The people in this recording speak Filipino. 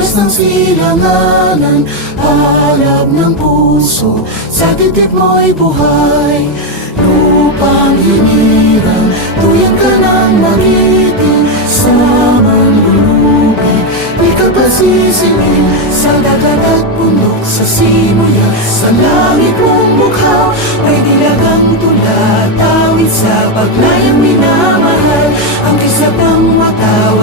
Kilos ng silanganan, halab ng puso, sa dibdib mo'y buhay. Lupang hiniran, tuyan ka ng maritin, sa manlulubig, di ka pasisingin. Sa dagat at bundok, sa simuya, sa langit mong mukhaw, may dilagang tula, tawid sa paglayang minamahal. Ang kislap ng mata,